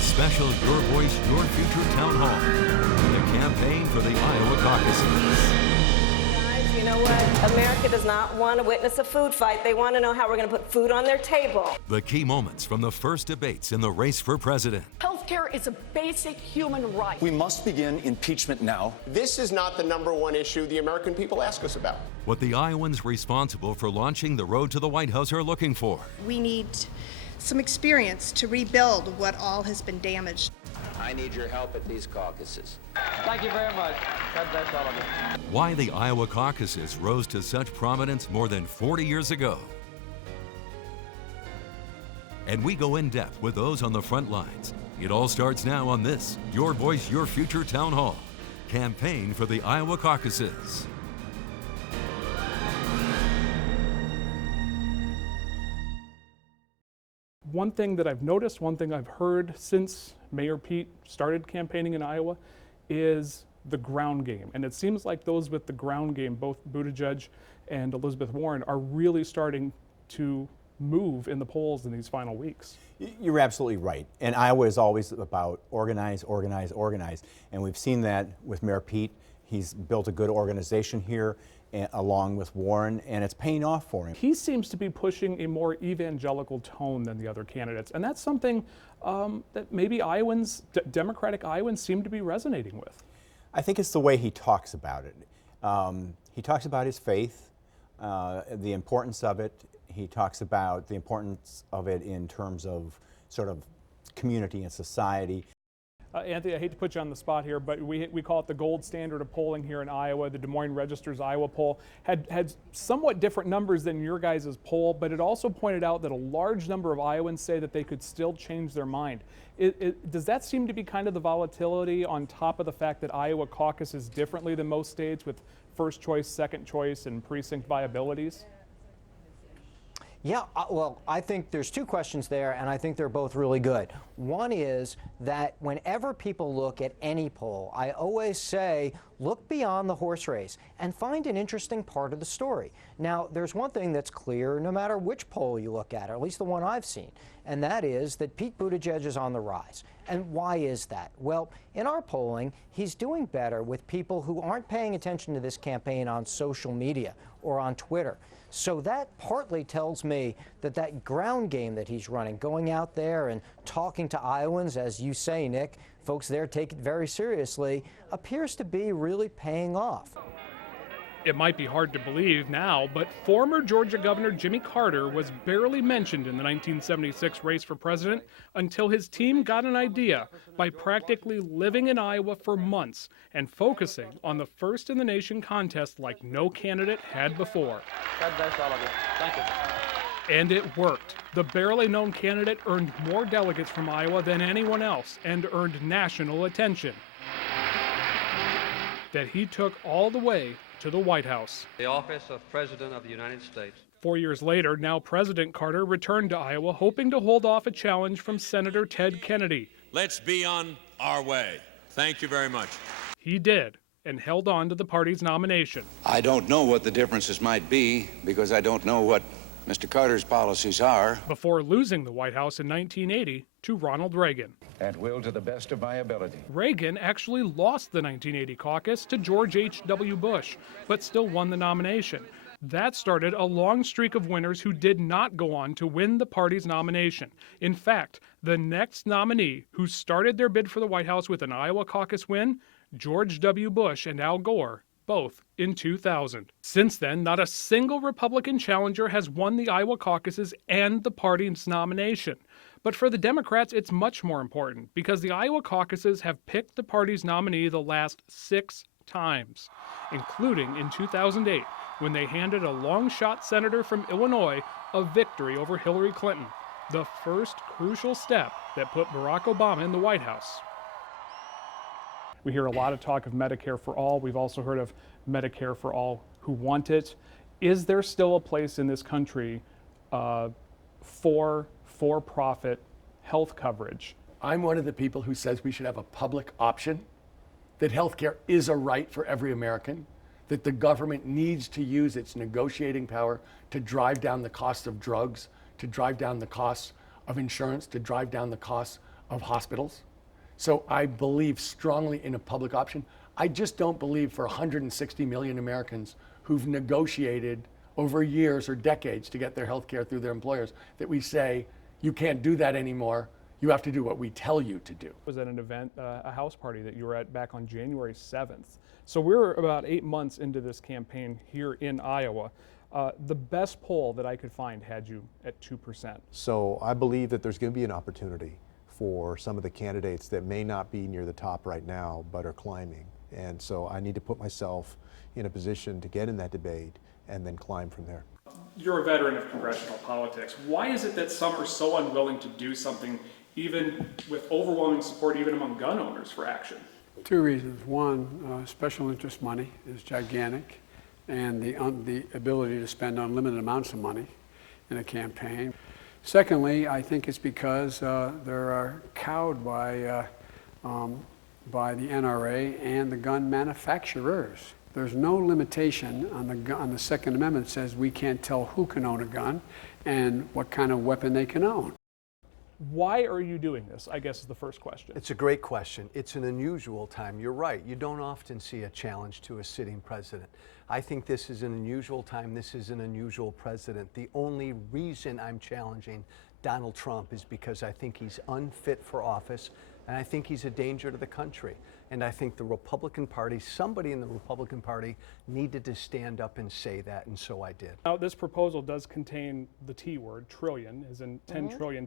the special Your Voice, Your Future Town Hall, the campaign for the Iowa Caucuses. Guys, you know what? America does not want to witness a food fight. They want to know how we're going to put food on their table. The key moments from the first debates in the race for president. Healthcare is a basic human right. We must begin impeachment now. This is not the #1 issue the American people ask us about. What the Iowans responsible for launching the road to the White House are looking for. We need some experience to rebuild what all has been damaged. I need your help at these caucuses. Thank you very much. That's all of it. Why the Iowa Caucuses rose to such prominence more than 40 years ago. And we go in depth with those on the front lines. It all starts now on this, Your Voice, Your Future Town Hall, campaign for the Iowa Caucuses. One thing that I've noticed, one thing I've heard since Mayor Pete started campaigning in Iowa is the ground game. And it seems like those with the ground game, both Buttigieg and Elizabeth Warren, are really starting to move in the polls in these final weeks. You're absolutely right. And Iowa is always about organize, organize, organize. And we've seen that with Mayor Pete. He's built a good organization here along with Warren, and it's paying off for him. He seems to be pushing a more evangelical tone than the other candidates. And that's something that maybe Iowans, Democratic Iowans, seem to be resonating with. I think it's the way he talks about it. He talks about his faith, the importance of it. He talks about the importance of it in terms of sort of community and society. Anthony, I hate to put you on the spot here, but we call it the gold standard of polling here in Iowa. The Des Moines Register's Iowa poll had somewhat different numbers than your guys' poll, but it also pointed out that a large number of Iowans say that they could still change their mind. Does that seem to be kind of the volatility on top of the fact that Iowa caucuses differently than most states with first choice, second choice, and precinct viabilities? Yeah, well, I think there's two questions there, and I think they're both really good. One is that whenever people look at any poll, I always say, look beyond the horse race and find an interesting part of the story. Now, there's one thing that's clear no matter which poll you look at, or at least the one I've seen, and that is that Pete Buttigieg is on the rise. And why is that? Well, in our polling, he's doing better with people who aren't paying attention to this campaign on social media or on Twitter. So that partly tells me that that ground game that he's running, going out there and talking to Iowans, as you say, Nick, folks there take it very seriously, appears to be really paying off. It might be hard to believe now, but former Georgia Governor Jimmy Carter was barely mentioned in the 1976 race for president until his team got an idea by practically living in Iowa for months and focusing on the first in the nation contest like no candidate had before. That's all of it. Thank you. And it worked. The barely known candidate earned more delegates from Iowa than anyone else and earned national attention that he took all the way to the White House. The office of President of the United States. 4 years later, now President Carter returned to Iowa, hoping to hold off a challenge from Senator Ted Kennedy. Let's be on our way. Thank you very much. He did, and held on to the party's nomination. I don't know what the differences might be because I don't know what Mr. Carter's policies are. Before losing the White House in 1980 to Ronald Reagan. At will to the best of my ability. Reagan actually lost the 1980 caucus to George H.W. Bush, but still won the nomination. That started a long streak of winners who did not go on to win the party's nomination. In fact, the next nominee who started their bid for the White House with an Iowa caucus win, George W. Bush and Al Gore, both in 2000. Since then, not a single Republican challenger has won the Iowa caucuses and the party's nomination. But for the Democrats, it's much more important because the Iowa caucuses have picked the party's nominee the last 6 times, including in 2008, when they handed a long-shot senator from Illinois a victory over Hillary Clinton, the first crucial step that put Barack Obama in the White House. We hear a lot of talk of Medicare for all. We've also heard of Medicare for all who want it. Is there still a place in this country for-profit health coverage? I'm one of the people who says we should have a public option, that healthcare is a right for every American, that the government needs to use its negotiating power to drive down the cost of drugs, to drive down the costs of insurance, to drive down the costs of hospitals. So I believe strongly in a public option. I just don't believe for 160 million Americans who've negotiated over years or decades to get their health care through their employers that we say, you can't do that anymore. You have to do what we tell you to do. I was at an event, a house party that you were at back on January 7th. So we're about 8 months into this campaign here in Iowa. The best poll that I could find had you at 2%. So I believe that there's going to be an opportunity for some of the candidates that may not be near the top right now, but are climbing. And so I need to put myself in a position to get in that debate and then climb from there. You're a veteran of congressional politics. Why is it that some are so unwilling to do something, even with overwhelming support even among gun owners, for action? Two reasons. One, special interest money is gigantic, and the ability to spend unlimited amounts of money in a campaign. Secondly, I think it's because they are cowed by the NRA and the gun manufacturers. There's no limitation on the Second Amendment that says we can't tell who can own a gun and what kind of weapon they can own. Why are you doing this, I guess is the first question. It's a great question. It's an unusual time. You're right. You don't often see a challenge to a sitting president. I think this is an unusual time. This is an unusual president. The only reason I'm challenging Donald Trump is because I think he's unfit for office, and I think he's a danger to the country. And I think the Republican Party, somebody in the Republican Party, needed to stand up and say that, and so I did. Now, this proposal does contain the T word, trillion, as in $10 trillion.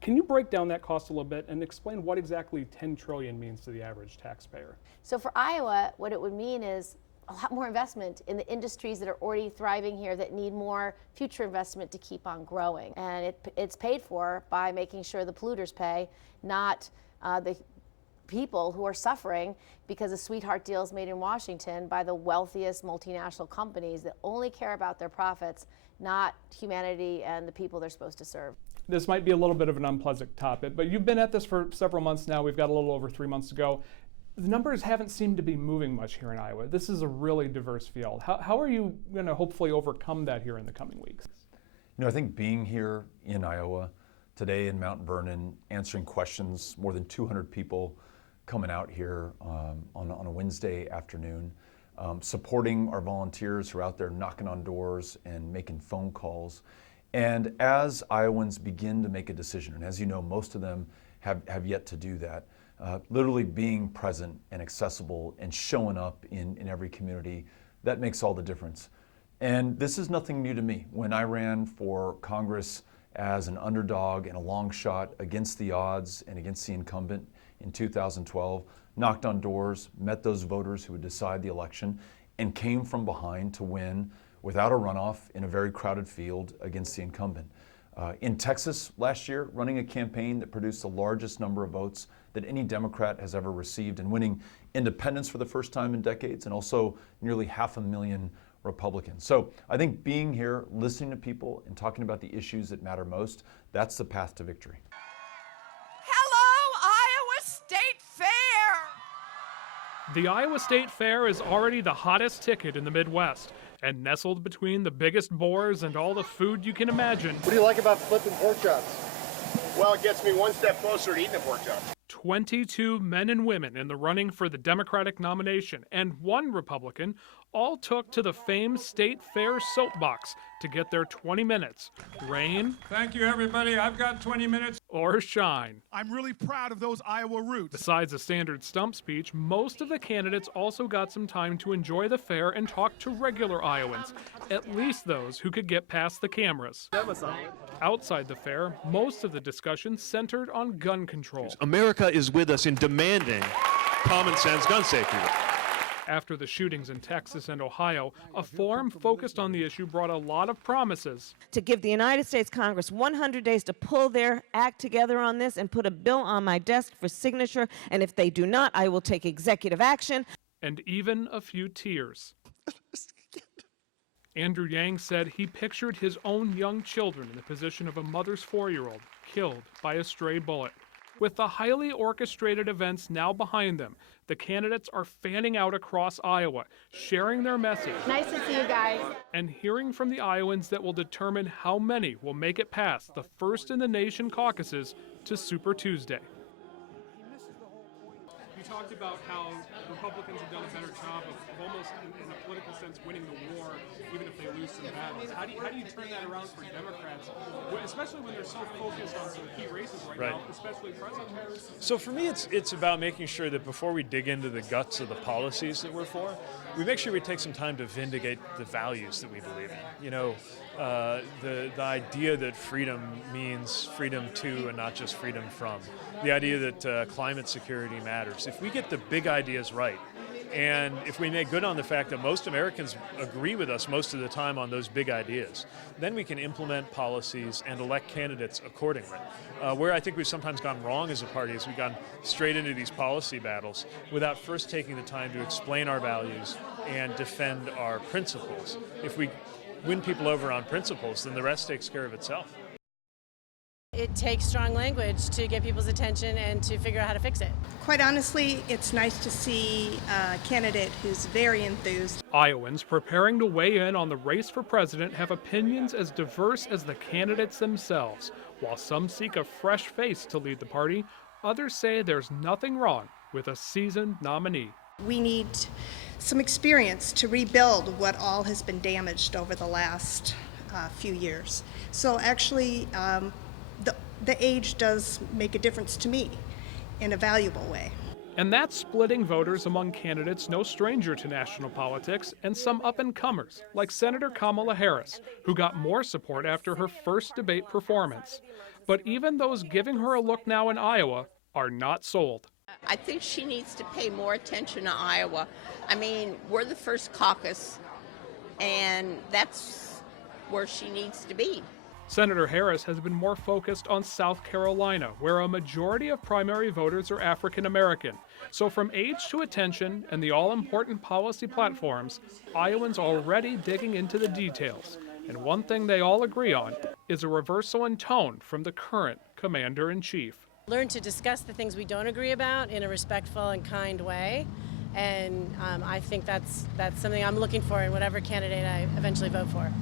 Can you break down that cost a little bit and explain what exactly $10 trillion means to the average taxpayer? So for Iowa, what it would mean is a lot more investment in the industries that are already thriving here that need more future investment to keep on growing. And it's paid for by making sure the polluters pay, not the people who are suffering because of sweetheart deals made in Washington by the wealthiest multinational companies that only care about their profits, not humanity and the people they're supposed to serve. This might be a little bit of an unpleasant topic, but you've been at this for several months now. We've got a little over 3 months to go. The numbers haven't seemed to be moving much here in Iowa. This is a really diverse field. How are you going to hopefully overcome that here in the coming weeks? You know, I think being here in Iowa today in Mount Vernon, answering questions, more than 200 people coming out here on a Wednesday afternoon, supporting our volunteers who are out there knocking on doors and making phone calls. And as Iowans begin to make a decision, and as you know, most of them have yet to do that, literally being present and accessible and showing up in every community, that makes all the difference. And this is nothing new to me. When I ran for Congress as an underdog and a long shot against the odds and against the incumbent in 2012, knocked on doors, met those voters who would decide the election, and came from behind to win without a runoff in a very crowded field against the incumbent. In Texas last year, running a campaign that produced the largest number of votes that any Democrat has ever received, and winning independents for the first time in decades, and also nearly 500,000 Republicans. So I think being here, listening to people, and talking about the issues that matter most, that's the path to victory. The Iowa State Fair is already the hottest ticket in the Midwest, and nestled between the biggest boars and all the food you can imagine. What do you like about flipping pork chops? Well, it gets me one step closer to eating a pork chop. 22 men and women in the running for the Democratic nomination, and one Republican, all took to the famed State Fair soapbox to get their 20 minutes. Rain. Thank you, everybody. I've got 20 minutes. Or shine. I'm really proud of those Iowa roots. Besides a standard stump speech, most of the candidates also got some time to enjoy the fair and talk to regular Iowans, at least those who could get past the cameras. Outside the fair, most of the discussion centered on gun control. America is with us in demanding common sense gun safety. After the shootings in Texas and Ohio, a forum focused on the issue brought a lot of promises. To give the United States Congress 100 days to pull their act together on this and put a bill on my desk for signature, and if they do not, I will take executive action. And even a few tears. Andrew Yang said he pictured his own young children in the position of a mother's 4-year-old killed by a stray bullet. With the highly orchestrated events now behind them, the candidates are fanning out across Iowa, sharing their message. Nice to see you guys. And hearing from the Iowans that will determine how many will make it past the first in the nation caucuses to Super Tuesday. talked about how Republicans have done a better job of almost, in a political sense, winning the war, even if they lose some battles. How do you turn that around for Democrats, especially when they're so focused on some key races right now, especially President Harris? So for me, it's about making sure that before we dig into the guts of the policies that we're for, we make sure we take some time to vindicate the values that we believe in. You know, the idea that freedom means freedom to and not just freedom from. The idea that climate security matters. If we get the big ideas right, and if we make good on the fact that most Americans agree with us most of the time on those big ideas, then we can implement policies and elect candidates accordingly. Where I think we've sometimes gone wrong as a party is we've gone straight into these policy battles without first taking the time to explain our values and defend our principles. If we win people over on principles, then the rest takes care of itself. It takes strong language to get people's attention and to figure out how to fix it. Quite honestly, it's nice to see a candidate who's very enthused. Iowans preparing to weigh in on the race for president have opinions as diverse as the candidates themselves. While some seek a fresh face to lead the party, others say there's nothing wrong with a seasoned nominee. We need some experience to rebuild what all has been damaged over the last few years. So actually, the age does make a difference to me in a valuable way. And that's splitting voters among candidates no stranger to national politics, and some up-and-comers, like Senator Kamala Harris, who got more support after her first debate performance. But even those giving her a look now in Iowa are not sold. I think she needs to pay more attention to Iowa. I mean, we're the first caucus, and that's where she needs to be. Senator Harris has been more focused on South Carolina, where a majority of primary voters are African American. So from age to attention and the all-important policy platforms, Iowans already digging into the details. And one thing they all agree on is a reversal in tone from the current commander-in-chief. Learn to discuss the things we don't agree about in a respectful and kind way. And I think that's something I'm looking for in whatever candidate I eventually vote for.